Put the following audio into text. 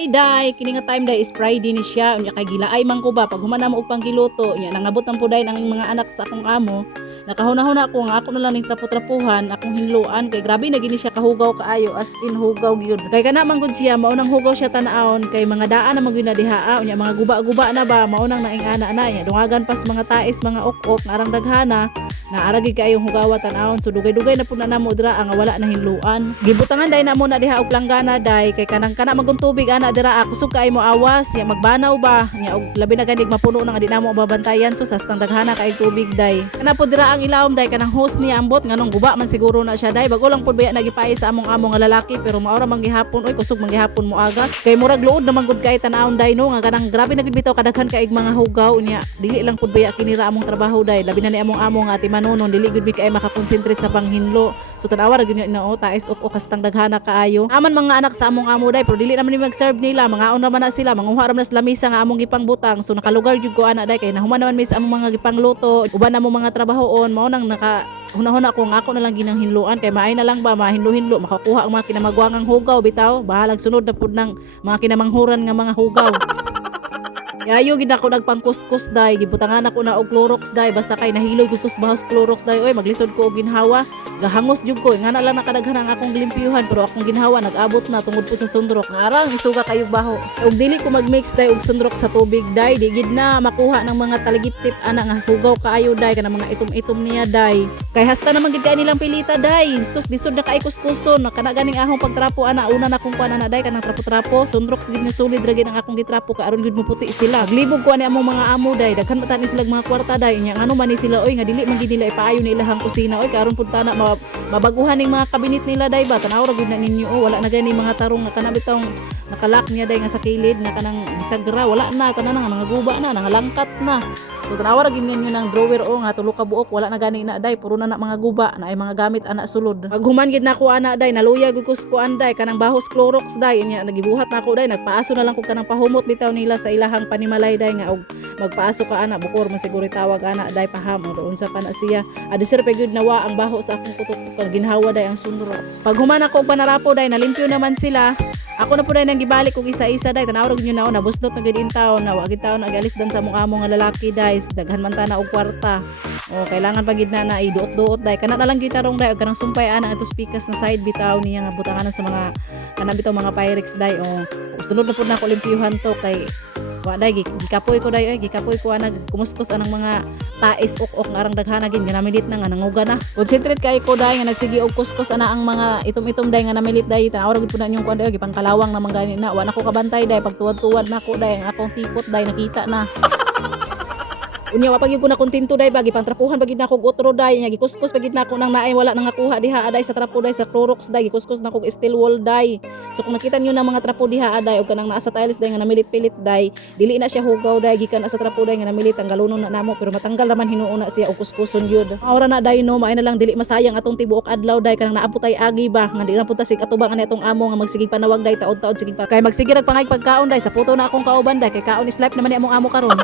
Ay day, kini nga time day is Friday ni siya. Unya kay gilaay man ko ba pag humana mo og panggiluto. Unya nangabot ang puday ng mga anak sa akong amo. Nakahuna-huna ako nga ako na lang ning trapo-trapuhan akong hinluan kay grabe na gini siya kahugaw kaayo as in hugaw gyud. Kay kana man gud siya mao nang hugaw siya tan-aon kay mga daan na magyud na diha. Unya mga guba-guba na ba mao nang naing-ana na nya. Dungagan pas mga tais mga ok-ok nga arang daghana. Naaragi kayong hugawa tan-aon so dugay-dugay na pud na namo dira nga wala na hinluan. Gibutangan day na mo na diha og langgana day kay kanang kana magong tubig ana dira kusog kay mo awas nya magbanaw ba nya og labi na ganig mapuno na nga di namo babantayan so sastang daghana kay tubig day. Kana pud dira ang ilawom day kanang host niya ambot nganong guba man siguro na siya day bago lang pud baya nagipay sa among amo nga lalaki pero maura man gihapon oy kusog man gihapon mo agas kay murag luod na man gud kay tan-aon day no nga kanang grabe na gid bitaw kadaghan kay mga hugaw nya dili lang pud baya kinira among trabaho day labi na ni among amo nga ati manunon dili gud kay makakonsentrate sa panghinlo so tanawa ra gyud na tais ok kastang daghana kaayo aman mga anak sa among amo day pero dili naman ni mag-serve nila mga on naman na sila manguha ra man sa lamisa nga among gipangbutang so nakalugar gyud ko ana day kay nahuman naman mi sa among mga gipangluto uban na mo mga trabahoon mao nang naka hunahuna ko nga ako na lang ginang hinluan kay maay na lang ba mahinlo-hinlo makakuha ang mga kinamagwangang hugaw bitaw bahalag sunod na pud ng mga kinamanghuran nga mga hugaw. Yayo gid ako nagpangkuskus day gibutangan ako na og Clorox day basta kay nahiloy gud ko sa bahos Clorox day oy maglisod ko og ginhawa gahangos jud ko nga na lang nakadaghan ang akong limpyuhan pero akong ginhawa nag-abot na tungod po sa sundrok arang isuga kayo baho og dili ko magmix day og sundrok sa tubig day di gid na makuha ng mga taligip-tip ana nga hugaw kaayo day kana mga itom-itom niya day kay hasta naman gid kay nilang pilita day sus lisod na kay kuskuson kana ganing ahong pagtrapo ana una na kong kuan ana day kanang trapo-trapo sundrok gid ni solid ra gid ang akong gitrapo kay aron gid mo puti sila glibog ko ani among mga amo day daghan mata ni sila mga kwarta day nya ngano man ni sila oy nga dili man gid nila ipaayo ni ilahang kusina oy karon pud tana mabaguhan ning mga kabinet nila day ba tanaw ra gud na ninyo wala na gani mga tarong nga kana bitong nakalak niya day nga sa kilid nga kanang bisagra wala na kana nga mga guba na nangalangkat na so tanaw ra gid ninyo ng drawer o nga tulo ka buok wala na gani na day puro na mga guba na ay mga gamit ana sulod pag human gid nako ana day naluya gud ko anday kanang bahos Clorox day nya nagibuhat na ako day nagpaaso na lang ko kanang pahumot bitaw nila sa ilahang panimalay day nga og magpaaso ka ana bukor man siguro tawag ana day paham o unsa pa na siya adisir pa gyud nawa ang baho sa akong kutot kag ginhawa day ang Sunrox pag human ako og panarapo day nalimpyo naman sila ako na po day nang gibalik og isa-isa day tanaw ra gyud na nabusdot na gid in town na wa gid taon agalis dan sa among amo nga lalaki day daghan man ta na og kwarta o kailangan pa gid na iduot-duot day kana na lang gitarong day og kanang sumpay ana ato speakers na side bitaw niya nga butangan sa mga kanang bitaw mga Pyrex day o sunod na pud na ko limpyuhan to kay wa day gikapoy ko day gikapoy ko ana kumuskus anang mga tais ok-ok nga arang daghana gid nga namilit na nga nanguga na concentrate kay ko day nga nagsigi og kuskus ana ang mga itom-itom day nga namilit day tanaw ra gid pud na inyong kuan day gipangkalawang naman gani na wa na ko kabantay day pag tuwad-tuwad na ko day ang akong tipot day nakita na unya wa pagid ko na kontento day bagi pantrapuhan pagid na ko otro day nya gikuskus pagid na ko nang naay wala nang nakuha diha aday sa trapo day sa Clorox day gikuskus na ko steel wool day so kung nakita niyo na mga trapo diha aday og kanang naa sa tiles day nga namilit-pilit day dili na siya hugaw day gikan sa trapo day nga namilit tanggalunon na namo pero matanggal naman hinuuna siya og kuskuson gyud ora na day no maay na lang dili masayang atong tibuok adlaw day kanang naabot ay agi ba nga di na punta sig atubang ani atong amo nga magsigig panawag day taod-taod sigig pa kay magsigig pangay pagkaon day sa puto na akong kauban day kay kaon is life naman ni among amo karon